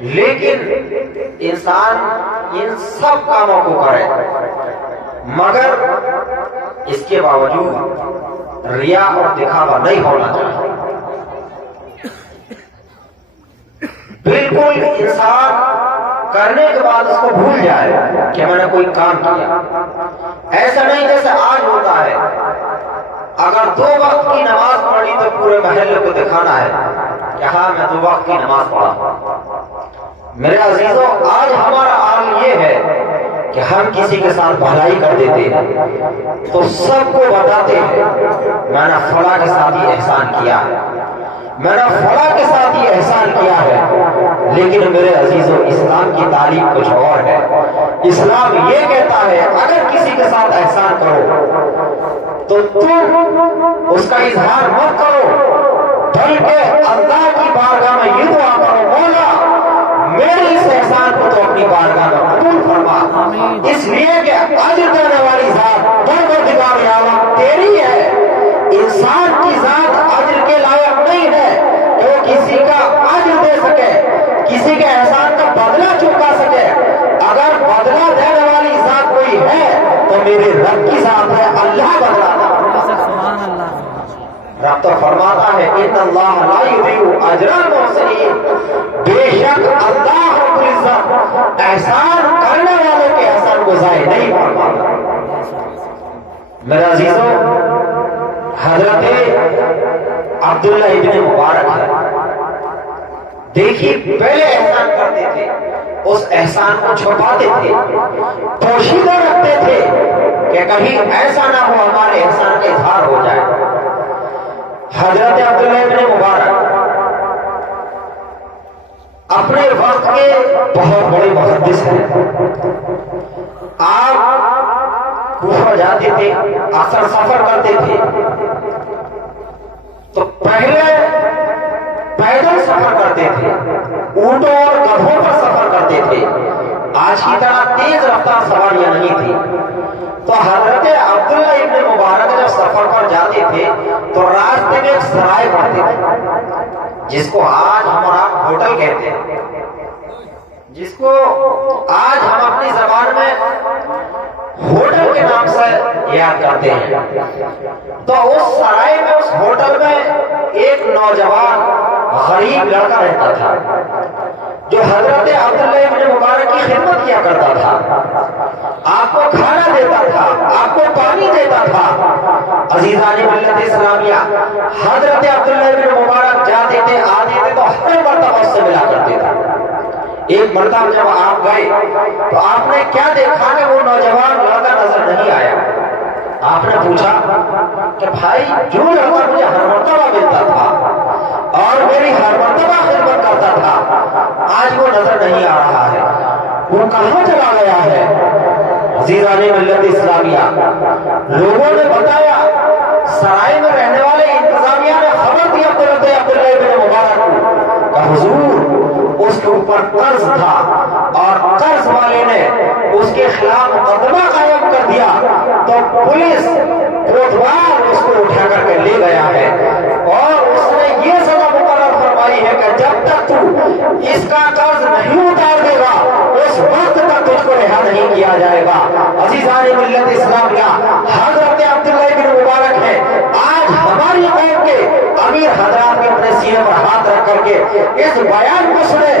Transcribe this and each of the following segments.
لیکن انسان ان سب کاموں کو کرے مگر اس کے باوجود ریا اور دکھاوا نہیں ہونا چاہیے. بالکل انسان کرنے کے بعد اس کو بھول جائے کہ میں نے کوئی کام کیا. ایسا نہیں جیسے آج ہوتا ہے, اگر 2 وقت کی نماز پڑھی تو پورے محلے کو دکھانا ہے کہ ہاں میں 2 وقت کی نماز پڑھا. میرے عزیزوں, آج ہمارا حال یہ ہے کہ ہم کسی کے ساتھ بھلائی کر دیتے ہیں تو سب کو بتاتے ہیں میں نے فلاں کے ساتھ یہ احسان کیا ہے, میں نے فلاں کے ساتھ یہ احسان کیا ہے. لیکن میرے عزیزوں, اسلام کی تعلیم کچھ اور ہے. اسلام یہ کہتا ہے اگر کسی کے ساتھ احسان کرو تو تم اس کا اظہار مت کرو, بلکہ اللہ کی بارگاہ میں یہ دعا کرو, مولا میرے اس احسان کو تو اپنی بارگاہ میں قبول فرما, اس لیے کہ اجر دینے والی ذات پروردگار عالم تیری ہے. انسان کی ذات اجر کے لائق نہیں ہے کہ وہ کسی کا اجر دے سکے, کسی کے احسان کا بدلہ چکا سکے. اگر بدلہ دینے والی ذات کوئی ہے تو میرے رب کی ذات ہے, اللہ بدلہ دے. رب تو فرماتا ہے ان اللہ لا یضیع اجر المحسنین, بے شک اللہ رب العزت احسان کرنے والوں کے احسان کو ضائع نہیں فرماتا. میرے عزیزوں, حضرت عبداللہ ابن مبارک ہے, دیکھیے پہلے احسان کرتے تھے, اس احسان کو چھپاتے تھے, پوشیدہ رکھتے تھے کہ کہیں ایسا نہ ہو ہمارے احسان کا اظہار ہو جائے. حضرت عبداللہ ابن مبارک اپنے وقت کے بہت بڑے محدث ہیں. آپ کوفہ جاتے تھے, اکثر سفر کرتے تھے, تو پہلے پیدل سفر کرتے تھے, اونٹوں اور گدھوں پر سفر کرتے تھے. آج کی طرح تیز رفتار سواریاں نہیں تھی. تو حضرت عبداللہ ابن مبارک جب سفر پر جاتے تھے تو راستے میں ایک سرائے پڑتے تھے جس کو آج ہم اور آپ ہوٹل کہتے ہیں, جس کو آج ہم اپنی زبان میں ہوٹل کے نام سے یاد کرتے ہیں. تو اس سرائے میں, اس ہوٹل میں ایک نوجوان غریب لڑکا رہتا تھا جو حضرت عبداللہ ابن مبارک کی خدمت کیا کرتا تھا, آپ کو کھانا دیتا تھا, آپ کو پانی دیتا تھا. عزیزان ملت اسلامیہ, حضرت عبداللہ ابن مبارک جاتے تھے آتے تھے تو ہر مرتبہ اس سے ملا کرتے تھے. ایک مرتبہ جب آپ گئے تو آپ نے کیا دیکھا کہ وہ نوجوان لڑکا نظر نہیں آیا. آپ نے پوچھا کہ بھائی جو لڑکا مجھے ہر مرتبہ ملتا تھا اور میری ہر مرتبہ خدمت کرتا تھا, آج وہ نظر نہیں آ رہا ہے, وہ کہاں چلا گیا ہے؟ عزیزان ملت اسلامیہ, لوگوں نے بتایا, سرائے میں رہنے والے انتظامیہ نے خبر دی عبداللہ ابن مبارک کو کہ حضور اس کے اوپر قرض تھا اور قرض والے نے اس کے خلاف مقدمہ قائم کر دیا, تو پولیس کوتوال اس کو اٹھا کر کے لے گیا ہے اور اس نے یہ سزا مقرر فرمائی ہے کہ جب تک تو اس کا قرض نہیں اتار دے گا اس وقت تک تجھ کو رہا نہیں کیا جائے گا. عزیزان ملت اسلامیہ, حضرت عبداللہ بن مبارک ہے آج ہماری قوم کے امیر حضرات کے اپنے سینے پر ہاتھ رکھ کر کے اس بیان کو سنے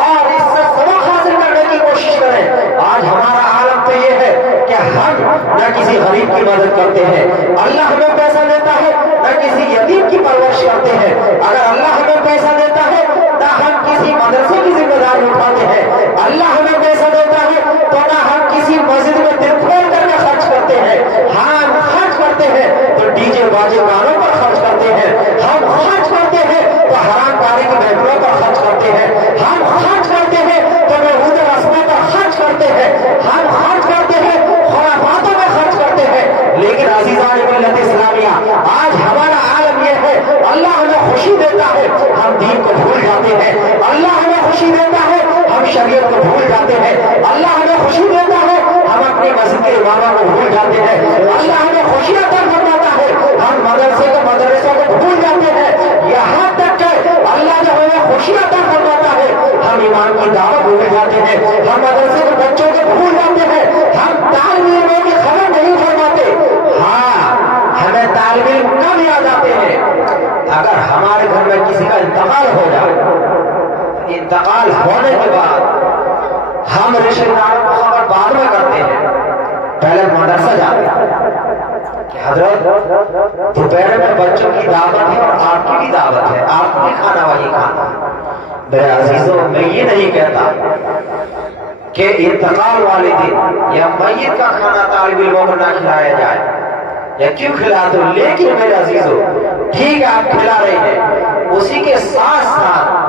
اور اس سے سبق حاصل کرنے کی کوشش کریں. آج ہمارا عالم تو یہ ہے کہ ہم نہ کسی غریب کی مدد کرتے ہیں, اللہ ہمیں پیسہ دیتا ہے, نہ کسی یتیم کی پرورش کرتے ہیں. اگر اللہ ہمیں پیسہ دیتا ہے نہ ہم کسی مدرسے کی ذمہ داری اٹھاتے ہیں, اللہ ہمیں پیسہ دیتا ہے تو نہ ہم کسی مسجد میں دل کھول کر کے خرچ کرتے ہیں. ہم خرچ کرتے ہیں تو ڈی جے باجے گانوں پر خرچ کرتے ہیں, ہم خرچ کرتے ہیں تو حرام کاری کی محفلوں پر خرچ کرتے ہیں, ہم خرچ کرتے ہیں تو بیہودہ رسموں پر خرچ کرتے ہیں, ہم خرچ کرتے ہیں خرافاتوں میں خرچ کرتے ہیں. لیکن عزیزان ملت اسلامیہ, آج ہمارا عالم یہ ہے اللہ ہمیں خوشی دیتا ہے ہم دین کو بھول جاتے ہیں, اللہ ہمیں خوشی دیتا ہے ہم شریعت کو بھول جاتے ہیں, اللہ ہمیں خوشی دیتا ہے ہم اپنی مسجد کے اماموں کو بھول جاتے ہیں, اللہ ہمیں خوشی عطا فرماتا ہے ہم مدرسوں کو بھول جاتے ہیں. یہاں تک کہ اللہ جو ہمیں خوشی عطا فرماتا ہے ہم ایمان کی انتقال ہونے کے بعد ہم رشتہ داروں کو خبر بعد میں کرتے ہیں، پہلے مدرسہ جاتے ہیں کہ حضرت دوپہر میں بچوں کی دعوت ہے اور آپ کی بھی دعوت ہے، آپ کو بھی کھانا وہی کھانا ہے۔ میرے عزیزوں، میں یہ نہیں کہتا کہ انتقال والے دن یا میت کا کھانا طالب علموں کو نہ کھلایا جائے یا کیوں کھلا دو، لیکن میرے عزیزوں ٹھیک ہے آپ کھلا رہے ہیں، اسی کے ساتھ ساتھ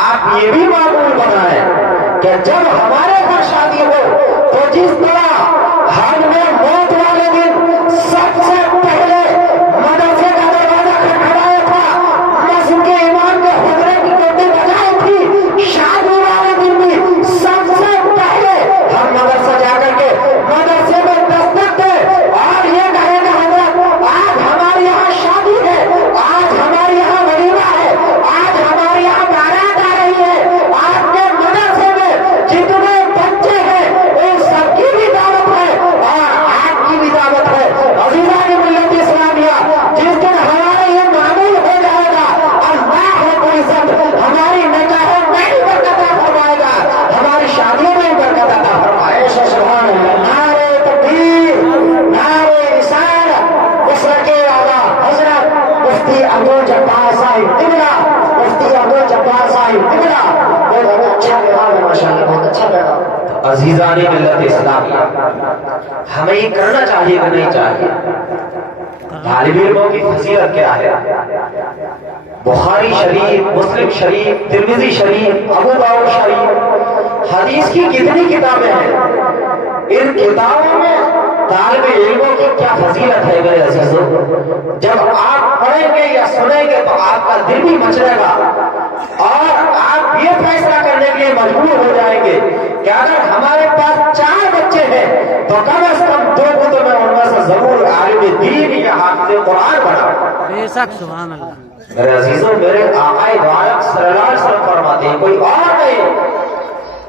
آپ یہ بھی معمول بنائیں کہ جب ہمارے گھر شادی ہو تو جس طرح ہم نے موت والے دن سب سے پہلے مدرسے کا دروازہ کھٹکھٹایا تھا، مسجد کے امام کے حضرے کی گھنٹی بجائی تھی، شادی والے دن بھی سب سے پہلے ہم مدرسہ جا کر کے مدرسے میں دستک دے اور یہ کہے گا حضرت آج ہمارے یہاں شادی ہے، آج ہمارے یہاں ولیمہ ہے، آج ہمارے یہاں بارات آ رہی ہے، آپ کے مدرسے میں جتنے بچے ہیں ان سب کی بھی دعوت ہے اور آپ کی بھی دعوت ہے۔ عزیزان ملت اسلامیہ، جس دن ہمارے یہ معمول ہو جائے گا، اللہ رب العزت ہماری نکاحوں میں بھی برکت عطا فرمائے گا، ہماری شادیوں میں بھی برکت عطا فرمائے گا۔ سبحان اللہ، نعرہ تکبیر، نعرہ رسالت، مسلک اعلیٰ حضرت مفتی عبدال جبار صاحب قبلہ، مفتی عبدال جبار صاحب قبلہ، بہت اچھا پیغام ہے ماشاءاللہ، بہت اچھا پیغام۔ عزیزان ملت اسلامیہ، ہمیں یہ کرنا چاہیے کہ نہیں چاہیے؟ طالب علموں کی فضیلت کیا ہے؟ بخاری شریف، مسلم شریف، ترمذی شریف، ابو داؤد شریف، حدیث کی کتنی کتابیں ہیں، ان کتابوں میں طالب علموں کی کیا فضیلت ہے میرے عزیزوں؟ جب آپ پڑھیں گے یا سنیں گے تو آپ کا دل بھی مچلے گا اور آپ یہ فیصلہ کرنے کے لیے مجبور ہو جائیں گے کہ اگر ہمارے پاس 4 بچے ہیں تو کم از کم 2 کو تو میں ان میں سے ضرور عالم دین یا حافظ قرآن بناؤں۔ بے شک، سبحان اللہ۔ میرے عزیزوں، میرے آقا دو عالم صلی اللہ علیہ وسلم فرماتے ہیں کوئی اور نہیں،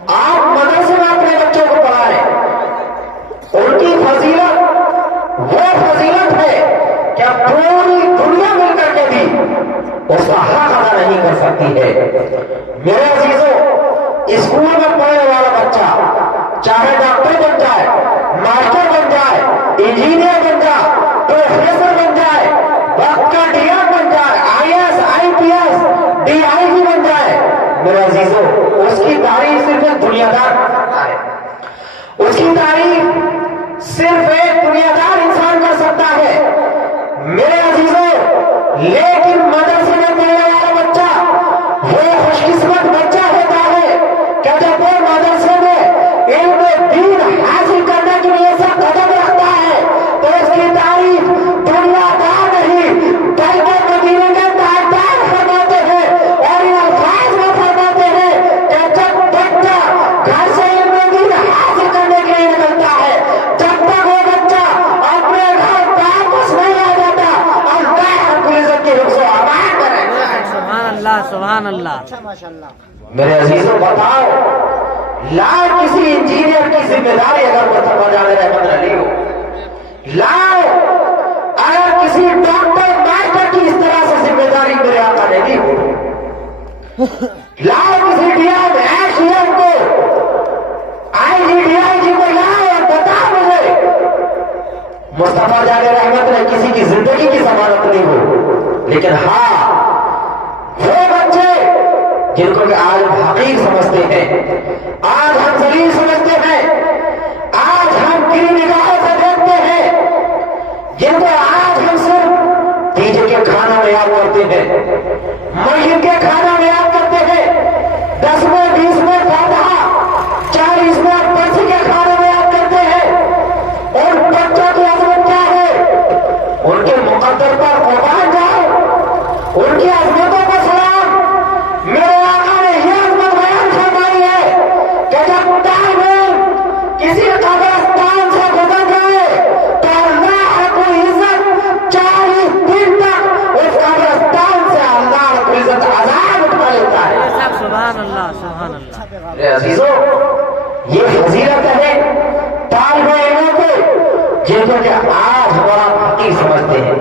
آپ مدرسے میں اپنے بچوں کو پڑھائیں، ان کی فضیلت وہ فضیلت ہے کہ پوری دنیا مل کر کے بھی اس کا حق ادا نہیں کر سکتی ہے۔ میرے عزیزوں، اسکول میں پڑھنے والا بچہ چاہے ڈاکٹر بن جائے، ماسٹر بن جائے، انجینئر بن جائے، پروفیسر بن جائے، وقت کا ڈی آر بن جائے، I S, I P S, D I G بن جائے، میرے عزیزوں اس کی تعریف صرف دنیا دار کر سکتا ہے، اس کی تعریف صرف ایک دنیا دار انسان کر سکتا ہے میرے عزیزوں۔ لیکن مدرسے میں پڑھنے والا بچہ وہ خوش قسمت بچہ ہوتا ہے کہ جب وہ مدرسے میں علم دین حاصل کرنے کے لیے سب قدم رکھتا ہے تو اس کی تعریف دنیا دار نہیں بلکہ مدینے کے تاجدار فرماتے ہیں اور ان الفاظ میں فرماتے ہیں کہ جب بچہ گھر سے علم دین حاصل کرنے کے لیے نکلتا ہے، جب تک وہ بچہ اپنے گھر واپس نہیں آ جاتا، اللہ رب العزت کی حفظ و امان میں رہتا ہے۔ سبحان اللہ، سبحان اللہ۔ میرے عزیزوں بتاؤ، لاؤ کسی انجینئر کی ذمہ داری اگر مصطفیٰ جان رحمت علی ہو، لاؤ اگر کسی ڈاکٹر ماسٹر کی اس طرح سے ذمہ داری میرے آقا نے دی ہو، لاؤ کسی ڈی آر ایس کو، آئی جی ڈی آئی جی کو لاؤ اور بتاؤ مجھے مصطفیٰ جان رحمت نے کسی کی زندگی کی ضمانت نہیں ہو، لیکن ہاں وہ بچے جن کو کہ آج ہم حقیر سمجھتے ہیں، آج ہم ذلیل سمجھتے ہیں، آج ہم گری نگاہوں سے دیکھتے ہیں، جن کو آج ہم صرف دیجے کے کھانا میں یاد کرتے ہیں، میت کے کھانا میں یاد کرتے ہیں، 10 میں 20 میں فاتحہ، 40 میں پرسی کے کھانے میں یاد کرتے ہیں۔ اور بچوں کی عظمت کیا ہے؟ ان کے مقدر پر قربان جاؤ، ان کی عظمتوں کو سلام۔ میرے آقا نے یہ عظمت بیان فرمائی ہے کہ جب طالب علم کسی قبرستان سے گزر جائے تو اللہ رب العزت 40 دن تک اس قبرستان سے اللہ رب العزت عذاب اٹھا لیتا ہے۔ سبحان اللہ، سبحان اللہ۔ میرے عزیزوں، یہ فضیلت ہے طالب علموں کو جن کو کہ آج ہمارا فقیر سمجھتے ہیں،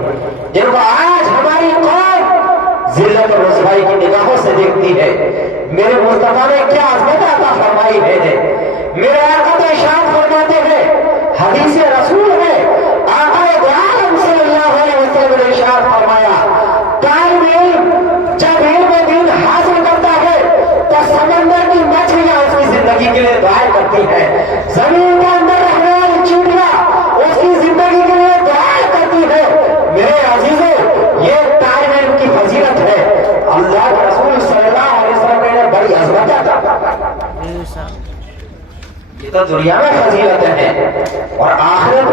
جن کو آج ہماری قوم ذلت اور رسوائی کی نگاہوں سے دیکھتی ہے. میرے مصطفیٰ نے کیا عظمت عطا فرمائی ہے. میرے آقا تو ارشاد فرماتے ہیں, حدیث رسول ہے, آقا دو عالم صلی اللہ علیہ وسلم نے ارشاد فرمایا, طالب علم جب علم دین حاصل کرتا ہے تو سمندر کی مچھلیاں اس کی زندگی کے لیے دعائیں کرتی ہیں, زمین کے اندر رہنے والی چیونٹیاں اس کی زندگی کے لیے دعائیں کرتی ہے. میرے عزیزوں, یہ طالب علم کی فضیلت ہے. اللہ کے رسول صلی اللہ علیہ وسلم نے بڑی عظمت عطا. یہ تو دنیا میں فضیلت ہے, اور آخرت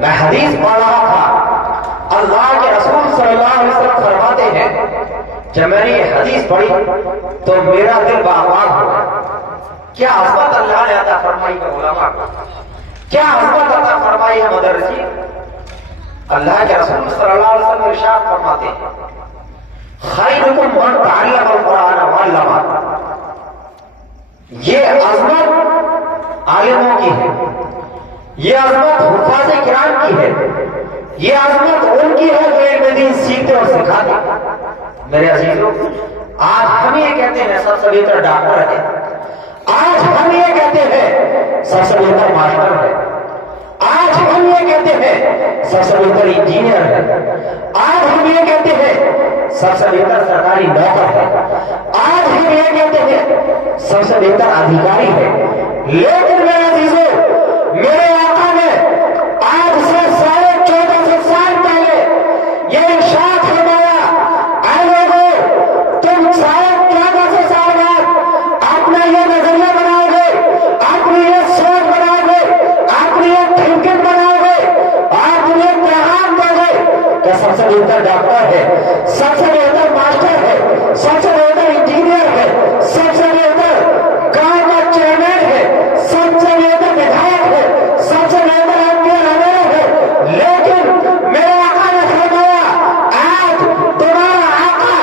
میں حدیث پڑھ رہا تھا, اللہ کے رسول صلی اللہ علیہ وسلم فرماتے ہیں, جب میں نے یہ حدیث پڑھی تو میرا دل باغ ہوا. کیا عظمت اللہ نے عطا فرمائی ہے علماء کو, کیا عظمت عطا فرمائی ہے مدرسین. اللہ کے رسول صلی اللہ علیہ وسلم ارشاد فرماتے ہیں, خیرکم من تعلم القرآن وعلمہ. یہ عظمت عالموں کی ہے, یہ عظمت حفاظ کرام کی ہے, یہ عظمت ان کی ہے جو علم دین سیکھتے اور سکھاتے. میرے عزیزوں, آج ہم یہ کہتے ہیں سب سے بہتر ڈاکٹر ہے, آج ہم یہ کہتے ہیں سب سے بہتر ماسٹر ہے, آج ہم یہ کہتے ہیں سب سے بہتر انجینئر ہے, آج ہم یہ کہتے ہیں سب سے بہتر سرکاری نوکر ہے, آج ہم یہ کہتے ہیں سب سے بہتر ادھیکاری ہے. لیکن میرے عزیزوں, میرے آقا نے آج سے 1450 سال پہلے یہ ارشاد فرمایا, اے لوگوں تم 1450 سال بعد اپنا یہ نظریہ بناؤ گے, اپنی یہ سوچ بناؤ گے, اپنی یہ تھنکنگ بناؤ گے, آپ تمہیں پیغام دو گے کہ سب سے بہتر ڈاکٹر ہے, سب سے بہتر ماسٹر ہے, سب سے بہتر انجینئر ہے, سب سے بہتر گاؤں کا چیئرمین ہے, سب سے بہتر ودھایک ہے, سب سے بہتر ایم ہے. لیکن میرے آقا نے فرمایا, آج تمہارا آقا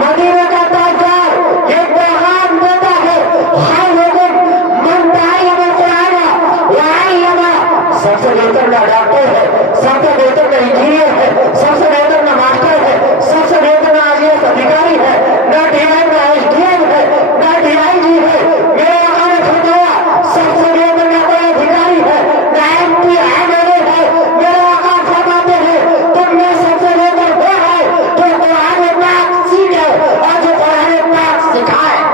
مدینے کا تاجدار یہ پیغام دیتا ہے, خیرکم من تعلم القرآن وعلمہ. سب سے بہتر نہ ڈاکٹر ہے, سب سے بہتر نہ انجینئر ہے, سب سے بہتر نہ ماسٹر ہے, سب سے بہتر نہ IAS ادھیکاری ہے, نہ DI نہ SDM ہے, نہ DIG ہے. میرے آقا نے فرمایا سب سے بہتر نہ کوئی ادھیکاری ہے, نہ MP MLA ہے. میرے آقا فرماتے ہیں تم میں سب سے بہتر وہ ہے جو قرآن پاک سیکھے اور جو قرآن پاک سکھائے.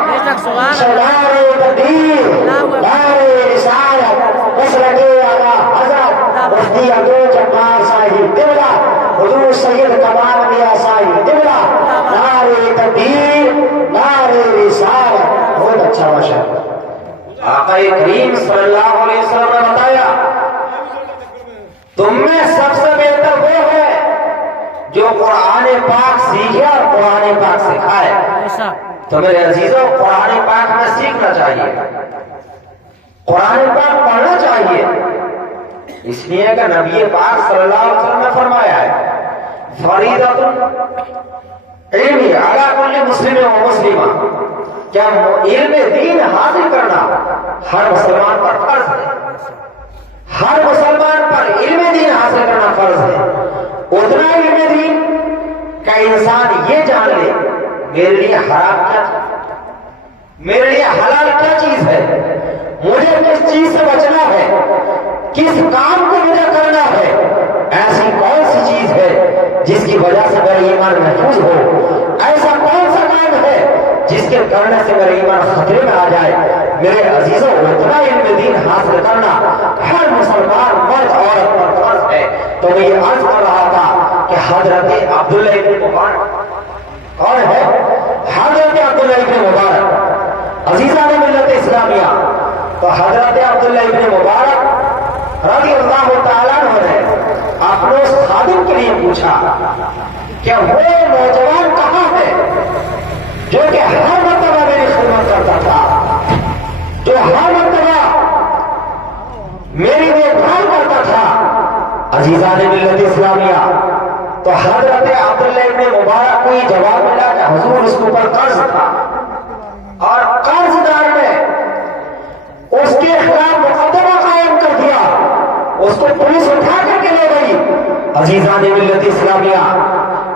سردار تقدیر, دار رسالت, مسلک اعلیٰ حضرت مفتی عبدالجبار جبار صاحب قبلہ, حضور سید کمال انبیاء صاحب قبلہ, دار تقدیر, دار رسالت. بہت اچھا ماشاءاللہ. آقا کریم صلی اللہ علیہ وسلم نے بتایا تم میں سب سے بہتر وہ ہے جو قرآن پاک سیکھے اور قرآن پاک سکھائے. تو میرے عزیزوں, قرآن پاک میں سیکھنا چاہیے, قرآن پاک پڑھنا چاہیے, اس لیے کہ نبی پاک صلی اللہ علیہ وسلم نے فرمایا ہے, فریضۃ علم علی کل مسلم و مسلمہ. کیا علم دین حاصل کرنا ہر مسلمان پر فرض ہے, ہر مسلمان پر علم دین حاصل کرنا فرض ہے. اتنا علم دین کہ انسان یہ جان لے میرے لیے حرام کیا چیز, میرے لیے حلال کیا چیز ہے, مجھے کس چیز سے بچنا ہے, کس کام کو مجھے کرنا ہے, ایسی کون سی چیز ہے جس کی وجہ سے میرا ایمان محفوظ ہو, ایسا کون سا کام ہے جس کے کرنے سے میرا ایمان خطرے میں آ جائے. میرے عزیزوں, اتنا علم دین حاصل کرنا ہر مسلمان مرد عورت پر فرض ہے. تو میں یہ عرض کر رہا تھا کہ حضرت عبداللہ ابن مبارک کون ہے, حضرت عبداللہ ابن مبارک عزیزان ملت اسلامیہ. تو حضرت عبداللہ ابن مبارک رضی اللہ تعالیٰ عنہ نے اپنے اس خادم کے لیے پوچھا کہ وہ نوجوان کہاں ہے جو کہ ہر مرتبہ میری خدمت کرتا تھا, جو ہر مرتبہ میری دیکھ بھال کرتا تھا. عزیزان ملت اسلامیہ, تو حضرت عبداللہ ابن مبارک کو یہ جواب ملا کہ حضور اس کے اوپر قرض تھا, اور قرض دار نے اس کے خلاف مقدمہ قائم کر دیا, اس کو پولیس اٹھا کر کے لے گئی. عزیزان ملت اسلامیہ,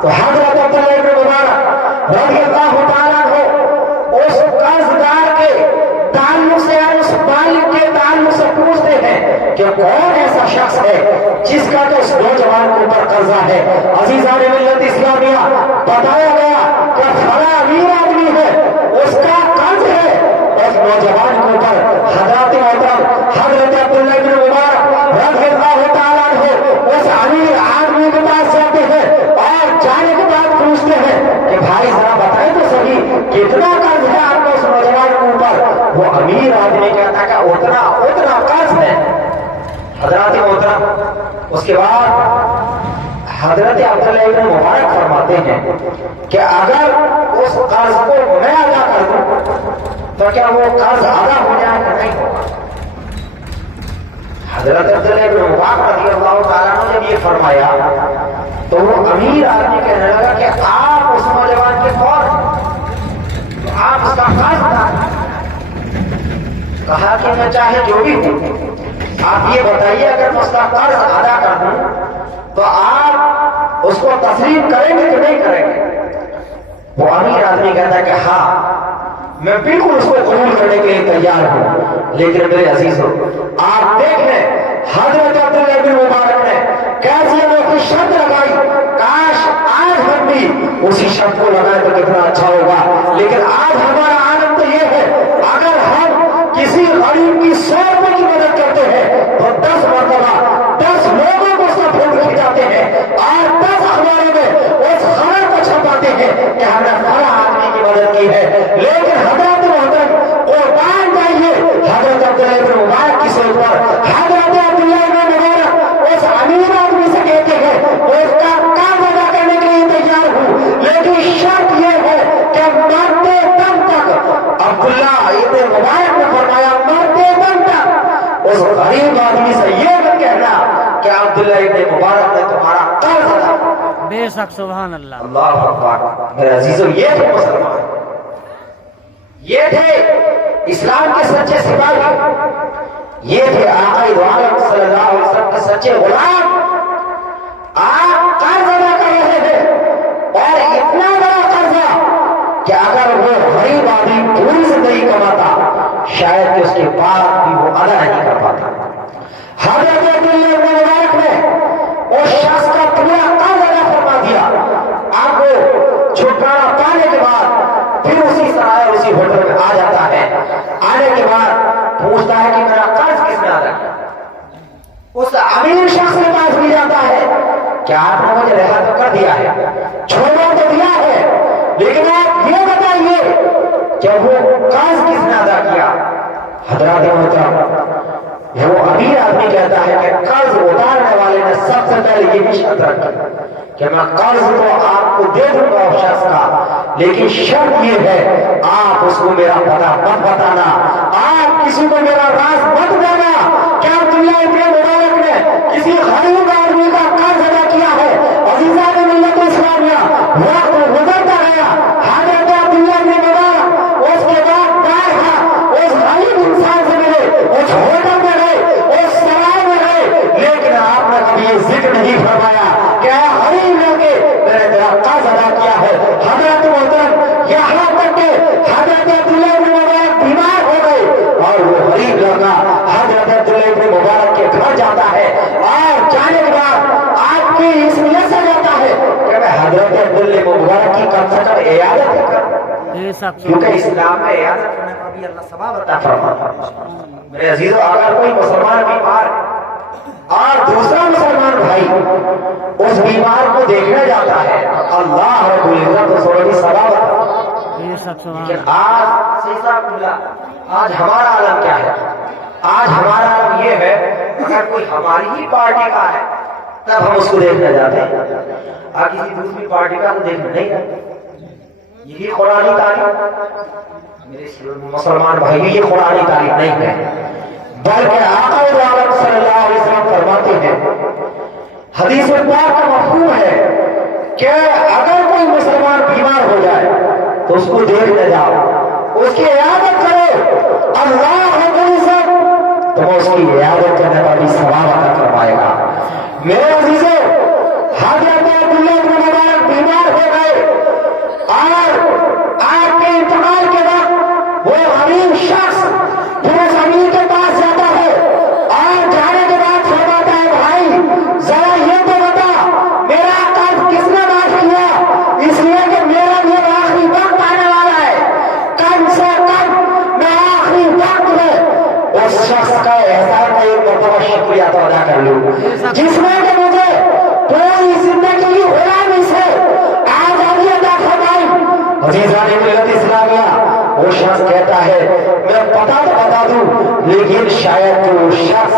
تو حضرت عبداللہ ابن مبارک رضی اللہ تعالیٰ عنہ اس قرضدار کے تعلق سے اور اس مالک کے تعلق سے پوچھتے ہیں کہ کون ایسا شخص ہے جس کا تو اس نوجوان کے اوپر قرضہ ہے. عزیزان ملت اسلامیہ بتایا گیا کہ فلاں امیر آدمی ہے, اس کا قرض ہے. اس نوجوان کے اوپر حضرت محترم حضرت عبداللہ بن مبارک رضی اللہ تعالیٰ عنہ اس امیر آدمی کے پاس جاتے ہیں اور جانے کے بعد پوچھتے ہیں کہ بھائی ذرا بتائیں تو صحیح کتنا قرض ہے آپ کو اس نوجوان کے اوپر. وہ امیر آدمی کہتا ہے کہ اتنا قرض ہے. حضرت محترم اس کے بعد حضرت عبداللہ بن مبارک فرماتے ہیں کہ اگر اس قرض کو میں ادا کر دوں تو کیا وہ قرض ادا ہو جائے کہ نہیں ہوگا. حضرت عبداللہ بن مبارک رضی اللہ تعالیٰ نے جب یہ فرمایا تو وہ امیر آدمی کہنے لگا کہ آپ اس نوجوان کے فوج آپ اس کا قرض ادا. کہا کہ میں چاہے جو بھی ہوں آپ یہ بتائیے اگر میں اس کا قرض ادا کر دوں تو آپ اس کو تسلیم کریں گے کہ نہیں کریں گے. وہ امیر آدمی کہتا ہے کہ ہاں میں بالکل اس کو قبول کرنے کے لیے تیار ہوں. لیکن میرے عزیزوں آپ دیکھ لیں حضرت عبداللہ بن مبارک نے کیسی انوکھی شرط لگائی. کاش آج ہم بھی اسی شرط کو لگائیں تو کتنا اچھا ہوگا. لیکن آج ہمارا عالم تو یہ ہے اگر ہم کسی غریب کی 100 روپے کی مدد کرتے ہیں تو 10 مرتبہ 10 لوگوں کو اس کا فوٹو کھینچاتے ہیں اور 10 اخباروں میں اس خبر کو چھپاتے ہیں کہ ہم نے فلاں آدمی کی مدد کی ہے. لیکن حضرت محترم قربان جائیے حضرت عبداللہ بن مبارک کی سوچ پر. حضرت عبداللہ بن مبارک اس امیر آدمی سے کہتے ہیں وہ اس کا قرض ادا کرنے کے لیے تیار ہوں لیکن شرط یہ ہے کہ مرتے دم تک. عبداللہ ابن مبارک نے فرمایا مرتے دم تک اس غریب آدمی سے یہ مت کہنا کہ عبداللہ ابن مبارک نے تمہارا قرض ادا. بے شک سبحان اللہ. اللہ اکبر. میرے عزیزوں یہ تھے مسلمان, یہ تھے اسلام کے سچے سپاہی, یہ تھے آقا دو عالم صلی اللہ علیہ وسلم کے سچے غلام. آپ قرض ادا کر رہے تھے اور اتنا بڑا قرضہ کہ اگر وہ غریب آدمی پوری زندگی کماتا شاید کہ اس کے بعد بھی وہ ادا نہیں کر پاتا. حضرت عبداللہ بن مبارک نے اس شخص کا پورا قرض ادا فرما دیا. آپ کو چھٹکارا پانے کے بعد پھر اسی سرائے اسی ہوٹل میں آ جاتا ہے. آنے کے بعد پوچھتا ہے کہ میرا قرض کس نے ادا کیا. اس امیر شخص کے پاس بھی جاتا ہے کہ آپ نے مجھے رہا تو کر دیا ہے, چھوڑا تو دیا ہے, لیکن آپ یہ بتائیے کہ وہ قرض کس نے ادا کیا. حضرات محترم وہ امیر آدمی کہتا ہے کہ قرض اتارنے والے نے سب سے پہلے یہ بھی شرط رکھی کہ میں قرض تو آپ کو دے دوں گا اس شخص کا, لیکن شرط یہ ہے آپ اس کو میرا پتہ مت بتانا, آپ کسی کو میرا راز مت دینا. کیا عبداللہ ابن مبارک نے کسی غریب آدمی کا قرض ادا کیا ہے؟ عزیزان ملت اسلامیہ وقت گزرتا گیا. حضرت عبداللہ ابن مبارک اس کے بعد بارہا اس غریب انسان سے ملے, اس ہوٹل میں گئے, اس سرائے میں گئے, لیکن آپ نے کبھی یہ ذکر نہیں فرمایا کہ غریب لے کے میں نے تیرا قرض ادا کیا ہے. حضرت محترم یہاں تک کہ حضرت عبداللہ ابن مبارک بیمار ہو گئے اور وہ غریب لڑکا حضرت عبداللہ ابن مبارک کے گھر جاتا ہے اور جانے کے بعد آپ کی اس نیت سے جاتا ہے کہ میں حضرت عبداللہ مبارک کی کم سے کم عیادت ہی کروں, کیونکہ اسلام میں عیادت کرنے کا بھی اللہ ثواب عطا فرماتا ہے. میرے عزیزو اگر کوئی مسلمان بیمار اور دوسرا مسلمان بھائی اس بیمار کو دیکھنے جاتا ہے اللہ رب العزت اس کو بھی ثواب عطا. لیکن آج سیسا کھلا, آج ہمارا عالم کیا ہے؟ آج ہمارا عالم یہ ہے اگر کوئی ہماری ہی پارٹی کا ہے تب ہم اس کو دیکھنے جاتے ہیں, اور کسی دوسری پارٹی کا تو دیکھنے نہیں جاتے. یہی قرآنی تعلیم میرے مسلمان بھائی, یہ قرآنی تعلیم نہیں ہے, بلکہ آقا دو عالم صلی اللہ علیہ وسلم فرماتے ہیں حدیث پاک کا مفہوم ہے کہ اگر کوئی مسلمان بیمار ہو جائے تو اس کو دیکھنے جاؤ, اس کی عیادت کرو, اللہ رب العزت تمہیں اس کی عیادت کرنے کا بھی ثواب عطا فرمائے گا. میرے عزیزو حضرت عبداللہ بن مبارک بیمار ہو گئے اور آپ کے انتقال کے وقت وہ غریب شخص پھر اس امیر کے پاس جاتا ہے اور جانے کے بعد فرماتا ہے بھائی ذرا یہ تو بتا میرا قرض کس نے معاف کیا، اس لیے کہ میرا یہ آخری وقت آنے والا ہے، کم سے کم میں آخری وقت میں اس شخص کا احسان کا ایک مرتبہ شکریہ تو ادا کر لوں جس میں کہ مجھے پوری زندگی کی غلامی سے آزادی عطا فرمائی۔ عزیزان ملت اسلامیہ، وہ شخص کہتا ہے میں پتا تو بتا دوں لیکن شاید تو وہ شخص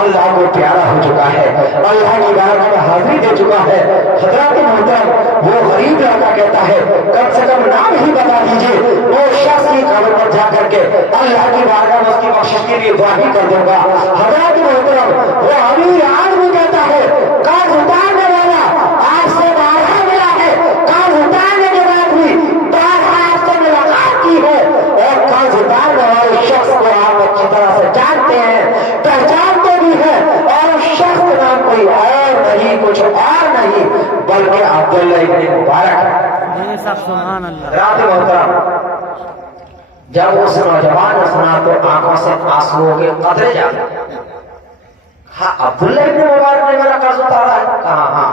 اللہ کو پیارا ہو چکا ہے، اللہ کی بارگاہ میں حاضری دے چکا ہے۔ حضرات محترم، وہ غریب لڑکا کہتا ہے کم سے کم نام ہی بتا دیجئے، وہ شخص کی قبر پر جا کر کے اللہ کی بارگاہ میں اس کی بخشش کے لیے دعا ہی کر دوں گا۔ حضرات محترم، وہ امیر آدمی کہتا ہے قرض اتارنے والا آپ سے بارہا ملا ہے، قرض اتارنے کے بعد بھی بارہا آپ سے ملاقات کی ہے اور قرض اتارنے والے شخص کو آپ اچھی طرح سے جانتے ہیں، پہچانتے بھی ہیں، اور اس شخص کا نام کوئی اور نہیں، کچھ اور نہیں بلکہ عبداللہ ابن مبارک ہے۔ بے شک سبحان اللہ۔ حضرات محترم، جب اس نوجوان نے سنا تو آنکھوں سے آنسوؤں کے قطرے جاتے۔ ہاں عبداللہ ابن مبارک نے میرا قرض اتارا ہے؟ کہا ہاں۔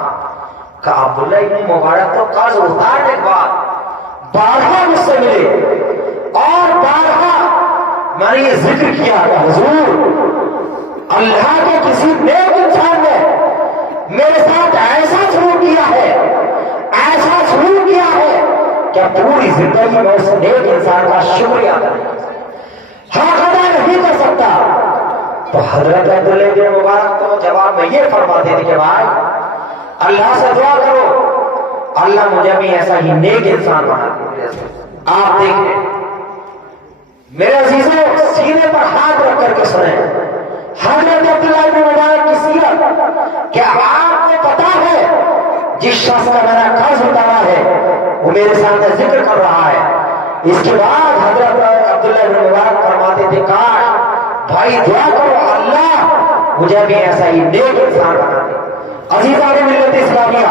کہا عبداللہ ابن مبارک تو قرض اتارنے کے بعد بارہا مجھ سے ملے اور بارہا میں نے یہ ذکر کیا کہ حضور اللہ کے کسی نیک انسان نے میرے ساتھ ایسا سلوک کیا ہے، ایسا سلوک کیا ہے کہ پوری زندگی میں اس نیک انسان کا شکریہ حق ادا نہیں کر سکتا۔ تو حضرت عبداللہ ابن مبارک تو جواب میں یہ فرماتے تھے کہ بھائی اللہ سے دعا کرو اللہ مجھے بھی ایسا ہی نیک انسان بنا دے۔ آپ دیکھیں میرے عزیزوں، سینے پر ہاتھ رکھ کر کے سنیں حضرت عبداللہ ابن مبارک کی سیرت۔ کیا آپ کو پتا ہے جس شخص کا میں نے قرض اتارا ہے وہ میرے سامنے ذکر کر رہا ہے؟ اس کے بعد حضرت عبداللہ ابن مبارک فرماتے تھے کاش بھائی دعا کرو اللہ مجھے بھی ایسا ہی نیک انسان بنا دے۔ عزیزان ملت اسلامیہ،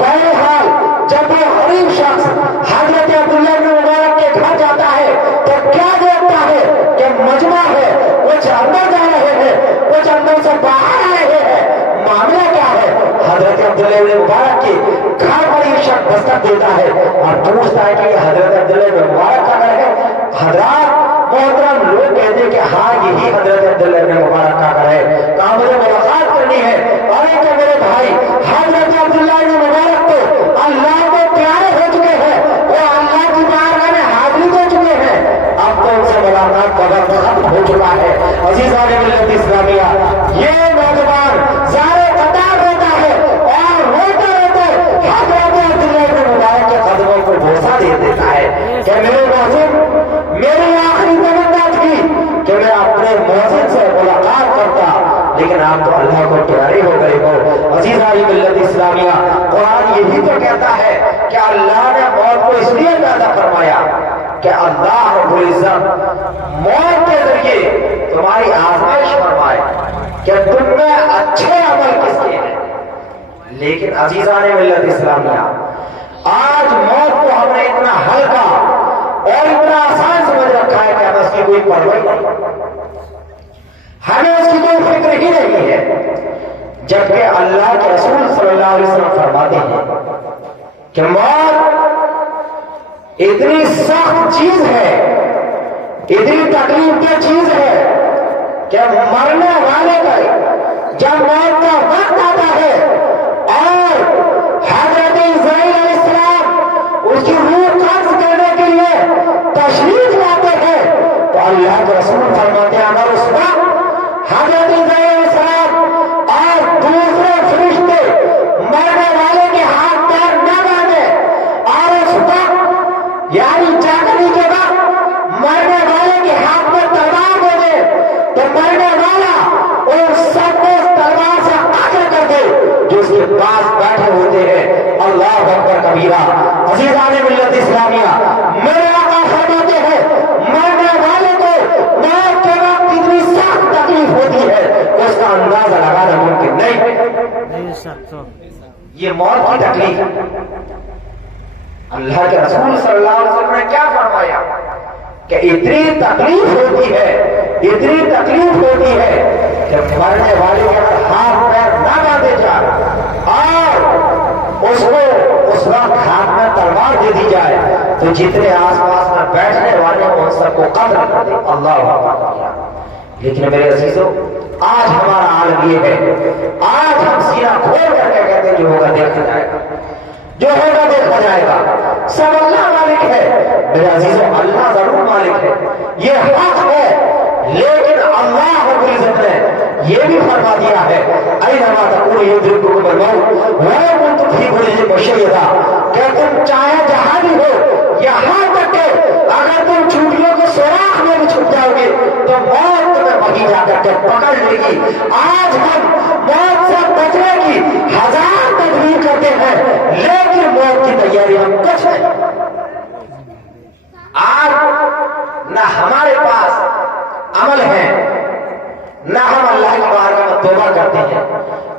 بہرحال جب وہ غریب شخص حضرت عبداللہ ابن مبارک کے گھر جاتا ہے تو کیا دیکھتا ہے کہ مجمع ہے، کچھ اندر جا رہے ہیں، کچھ اندر سے باہر آ رہے ہیں، معاملہ کیا ہے؟ حضرت عبداللہ ابن مبارک کے گھر پر یہ شخص دستک دیتا ہے اور پوچھتا ہے کہ حضرت عبداللہ ابن مبارک کا گھر ہے؟ حضرات محترم، لوگ کہتے ہیں کہ ہاں یہی حضرت عبداللہ ابن مبارک کا گھر ہے، کہاں مجھے ملاقات کرنی ہے۔ ارے کہ میرے بھائی حضرت عبداللہ ابن مبارک تو اللہ کو پیارے ہو چکے ہیں، وہ اللہ کی بارگاہ میں حاضری دے چکے ہیں، اب تو ان سے ملاقات کا وقت ختم ہو چکا ہے۔ عزیزان ملت اسلامیہ، یہ نوجوان زارے قطار روتا ہے اور روتے روتے حضرت عبداللہ ابن مبارک کے قدموں کو بوسہ دے دیتا ہے کہ میرے محسن، میری آخری تمنا تھی کہ میں اپنے محسن سے ملاقات کرتا، لیکن آپ تو اللہ کو پیارے ہو گئے ہو۔ عزیزان ملت اسلامیہ، قرآن یہی تو کہتا ہے کہ اللہ نے موت کو اس لیے پیدا فرمایا کہ اللہ رب العزت موت کے ذریعے تمہاری آزمائش فرمائے کہ تم میں اچھے عمل کس کے ہیں۔ لیکن عزیزان ملت اسلامیہ، آج موت کو ہم نے اتنا ہلکا اور اتنا آسان سمجھ رکھا ہے کہ ہمیں اس کی کوئی پرواہ نہیں، ہمیں اس کی کوئی فکر ہی نہیں ہے، جبکہ اللہ کے رسول صلی اللہ علیہ وسلم فرماتے ہیں کہ موت اتنی سخت چیز ہے، اتنی تکلیف دہ چیز ہے کہ مرنے والے کا جب موت کا وقت آتا ہے اور حضرت اسرائیل علیہ السلام اس کی روح قبض کرنے کے لیے تشریف لاتے ہیں تو اللہ کے رسول فرماتے ہیں اگر اس وقت حضرت اسرائیل علیہ السلام اور دوسرے فرشتے مرنے والے کے ہاتھ پیر نہ باندھے اور اس وقت یعنی جاگنے کے وقت مرنے والے کے ہاتھ میں تلوار دے دے تو مرنے والا اور سب کو اس تلوار سے آگے کر دے جو اس کے پاس بیٹھے ہوتے ہیں۔ اللہ اکبر کبیرہ۔ عزیزان ملت اسلامیہ، میرے آقا فرماتے ہیں مرنے والے کو موت کے وقت اتنی سخت تکلیف ہوتی ہے اس کا اندازہ لگانا ممکن نہیں۔ یہ موت کی تکلیف ہے۔ اللہ کے رسول صلی اللہ علیہ وسلم نے کیا فرمایا کہ اتنی تکلیف ہوتی ہے کہ مرنے والے کے اگر ہاتھ پیر نہ باندھے جائے اور اس کو اس وقت ہاتھ میں تلوار دے دی جائے تو جتنے آس پاس میں بیٹھنے والے ان سب کو قتل کر دے. اللہ اکبر. لیکن میرے عزیزوں آج ہمارا عالم یہ ہے, آج ہم سینہ کھول کر کے کہتے ہیں جو ہوگا دیکھا جائے گا, جو ہوگا دیکھا جائے گا, سب اللہ مالک ہے. میرے عزیزوں اللہ ضرور مالک ہے, یہ حق ہے, لیکن اللہ رب العزت نے یہ بھی فرما دیا ہے اینما تکونوا یدرککم الموت ولو کنتم فی بروج مشیدہ, کہ تم چاہے جہاں بھی ہو, یہاں تک کہ اگر تم چوٹیوں کے سوراخ میں بھی چھپ جاؤ گے تو موت تمہیں وہیں جا کر کے پکڑ لے گی. آج ہم موت سے بچنے کی ہزار تدبیر کرتے ہیں لیکن موت کی تیاری ہم کچھ نہیں. آج نہ ہمارے پاس عمل ہے, نہ ہم اللہ کی بارگاہ میں توبہ کرتے ہیں,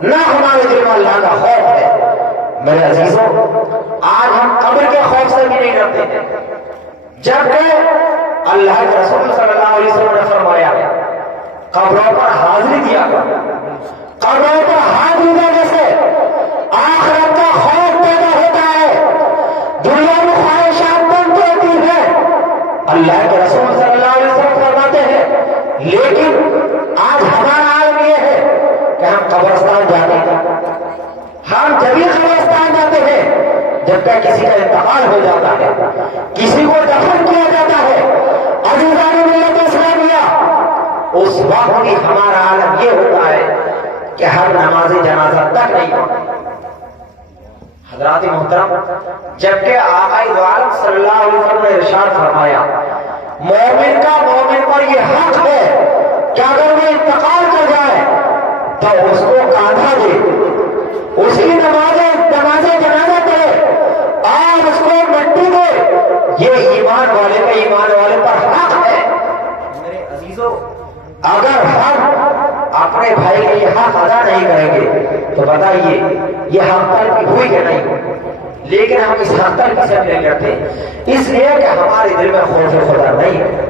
نہ ہمارے دل میں اللہ کا خوف ہے. میرے عزیزوں آج ہم قبر کے خوف سے بھی نہیں ڈرتے ہیں, جبکہ اللہ کے رسول صلی اللہ علیہ وسلم نے فرمایا ہے قبروں پر حاضری دیا کر, قبروں پر حاضری دینے سے آخرت کا خوف پیدا ہوتا ہے, دنیا میں خواہشات بند ہوتی ہے. اللہ کے رسول صلی اللہ علیہ وسلم فرماتے ہیں لیکن آج ہمارا عالم یہ ہے کہ ہم قبرستان جاتے ہیں, ہم جبھی قبرستان جاتے ہیں جب تک کسی کا انتقال ہو جاتا ہے, کسی کو دفن کیا جاتا ہے. عزیزان ملت اسلامیہ اس وقت بھی ہمارا عالم یہ ہوتا ہے کہ ہر نماز جنازہ تک نہیں ہوتا. حضرات محترم, جبکہ آقا دو عالم صلی اللہ علیہ وسلم نے ارشاد فرمایا مومن کا مومن پر یہ حق ہے کہ اگر وہ انتقال کر جائے تو اس کو کاندھا دے, اس کی نماز جنازہ کرے اور اس کو مٹی دے. یہ ایمان والے کا ایمان والے پر حق ہے. میرے عزیزوں اگر ہم اپنے بھائی کے یہ حق ادا نہیں کریں گے تو بتائیے یہ حق تلفی ہوئی کہ نہیں, لیکن ہم اس حق تلفی سے نہیں کرتے اس لیے کہ ہمارے دل میں خوف خدا نہیں ہے.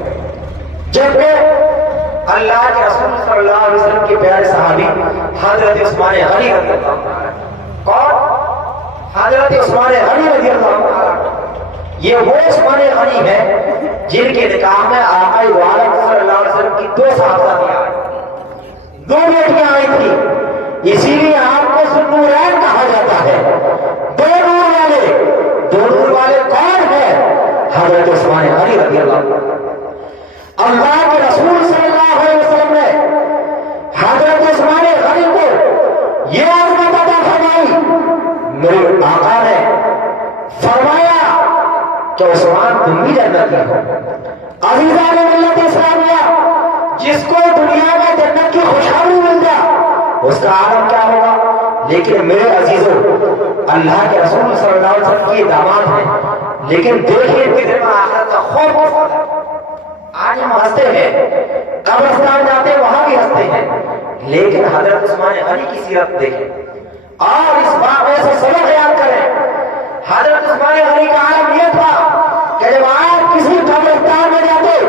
جبکہ اللہ کے رسول صلی اللہ علیہ وسلم کے پیارے صحابی حضرت عثمان غنی رضی اللہ عنہ, کون؟ حضرت عثمان غنی رضی اللہ عنہ. یہ وہ عثمان غنی ہے جن کے نکاح میں آقا دو عالم صلی اللہ علیہ وسلم کی دو صاحبزادیاں آئی, دو بیٹیاں آئی تھی, اسی لیے آپ کو ذوالنورین کہا جاتا ہے. دو نور والے کون ہیں؟ حضرت عثمان غنی رضی اللہ عنہ. اللہ کے رسول صلی اللہ علیہ وسلم نے حضرت عثمان غنی کو یہ عظمت عطا فرمائی. میرے آقا نے فرمایا کہ عثمان تم بھی جنتی ہو. عزیزان ملت اسلامیہ جس کو دنیا میں جنت کی خوشحالی مل جائے اس کا عالم کیا ہوگا. لیکن میرے عزیزوں اللہ کے رسول صلی اللہ علیہ وسلم کی داماد ہیں لیکن دیکھیں کہ دل میں آخرت کا خوف. آج ہم ہنستے ہیں, قبرستان جاتے ہیں وہاں بھی ہنستے ہیں, لیکن حضرت عثمان غنی کی سیرت دیکھیں اور اس واقعے سے سبق یاد کریں. حضرت عثمان غنی کا عالم یہ تھا کہ جب آپ کسی قبرستان میں جاتے,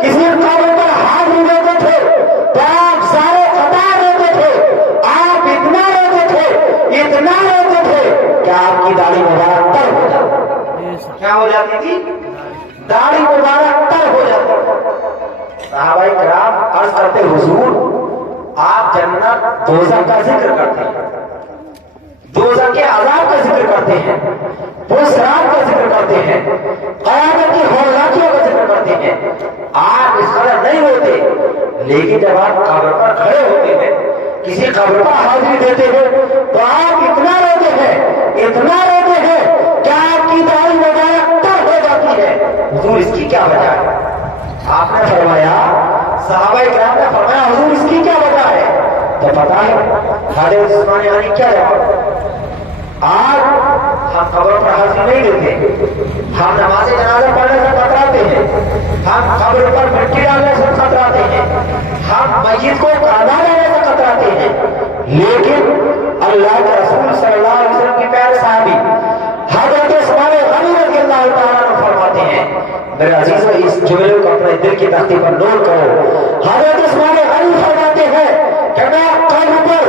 کسی قبر پر ہاتھ دیتے تھے تو آپ سارے قطار روتے تھے, آپ اتنا روتے تھے کہ آپ کی داڑھی مبارک تر ہو جاتی. کیا ہو جاتی تھی؟ داڑھی مبارک تر ہو جاتی. صحابہ کرام عرض کرتے حضور آپ جنت دوزخ کا ذکر کرتے ہیں, دوزخ کے عذاب کا ذکر کرتے ہیں, پرسرات کا ذکر کرتے ہیں, قیامت کی ہولناکیوں کا ذکر کرتے ہیں, آپ اس قدر نہیں ہوتے. لیکن جب آپ قبر پر کھڑے ہوتے ہیں, کسی قبر پر حاضری دیتے ہیں تو آپ اتنا روتے ہیں کہ آپ کی داڑھی مبارک تر ہو جاتی ہے. حضور اس کی کیا وجہ ہے؟ آپ نے فرمایا, صحابہ کرام نے فرمایا حضور اس کی کیا وجہ ہے؟ تو پتا ہے حضرت عثمان غنی کیا جواب؟ آج ہم قبر پر حاضری نہیں دیتے, ہم نماز جنازہ پڑھنے سے کتراتے ہیں, ہم قبر پر مٹی ڈالنے سے کتراتے ہیں, ہم میت کو کاندھا لینے سے کتراتے ہیں. لیکن اللہ کے رسول صلی اللہ علیہ وسلم کی پیارے صحابی حضرت عثمان غنی رضی جملے کو اپنے دل کی تختی پر نوٹ کرو. حضرت عثمان غنی فرماتے ہیں کہ میں قبر پر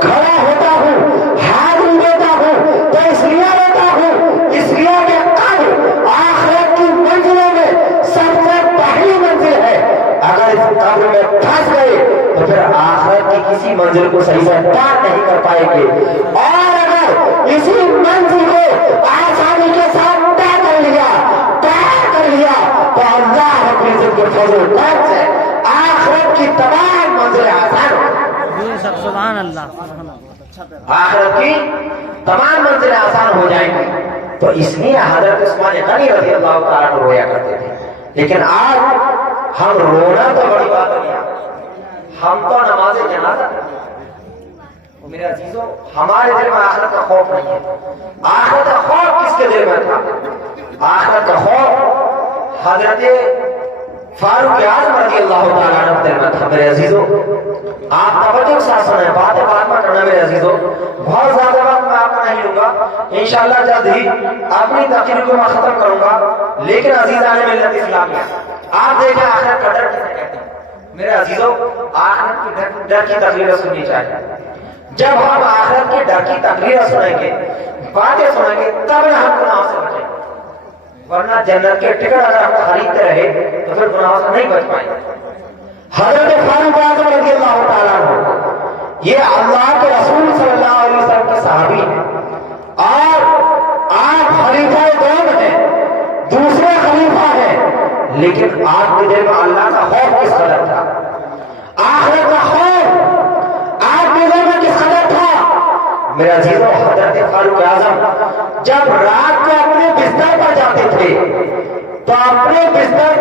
کھڑا ہوتا ہوں، ہاتھ اٹھاتا ہوں تو اس لیے ہوتا ہوں، اس لیے کہ قبر آخرت کی منزلوں میں سب سے پہلی منزل ہے. اگر اس قبر میں پھنس گئے تو پھر آخرت کی کسی منزل کو صحیح سے پار نہیں کر پائیں گے. اور اگر اسی منزل کو آسانی کے ساتھ طے کر لیا تو اللہ رب العزت کے فضل و کرم سے آخرت کی تمام منزلیں آسان ہو سبحان اللہ. آخرت کی تمام منزلیں آسان ہو جائیں گی. تو اس لیے حضرت عثمان غنی رضی اللہ تعالیٰ عنہ رویا کرتے تھے. لیکن آج ہم رونا تو بڑی بات نہیں، ہم تو نماز جنازہ کرتے ہیں. میرے عزیزوں، ہمارے دل میں آخرت کا خوف نہیں ہے. آخرت کا خوف کس کے دل میں تھا؟ آخرت کا خوف حضرت فاروق اعظم رضی اللہ تعالیٰ عنہ دل میں تھا. میرے عزیزوں، آپ توجہ کے ساتھ سنیں، بات میں کرنا. میرے عزیزوں، بہت زیادہ وقت میں آپ کا نہیں لوں گا، انشاءاللہ جلد ہی اپنی تقریر کو میں ختم کروں گا. لیکن عزیزان ملت اسلامیہ، آپ دیکھیں آخرت کا ڈر کسے کہتے ہیں. میرے عزیزوں، آخرت کی ڈر کی تقریر سننی چاہیے. جب ہم آخرت کی ڈر کی تقریر سنیں گے، باتیں سنیں گے، تب ہم گناہوں سے بچیں گے. ورنہ جنت کے ٹکٹ اگر ہم خریدتے رہے تو پھر گناہوں سے نہیں بچ پائیں گے. حضرت فاروق اعظم رضی اللہ تعالیٰ عنہ یہ اللہ کے رسول صلی اللہ علیہ وسلم کے صحابی ہیں، اور آپ خلیفہ دوم ہیں، دوسرے خلیفہ ہیں. لیکن آپ کے دل میں اللہ کا خوف کس قدر تھا؟ آخرت کا خوف آپ کے دل میں کس قدر تھا؟ میرے عزیزوں، حضرت فاروق اعظم جب رات کو اپنے بستر پر جاتے تھے تو اپنے بستر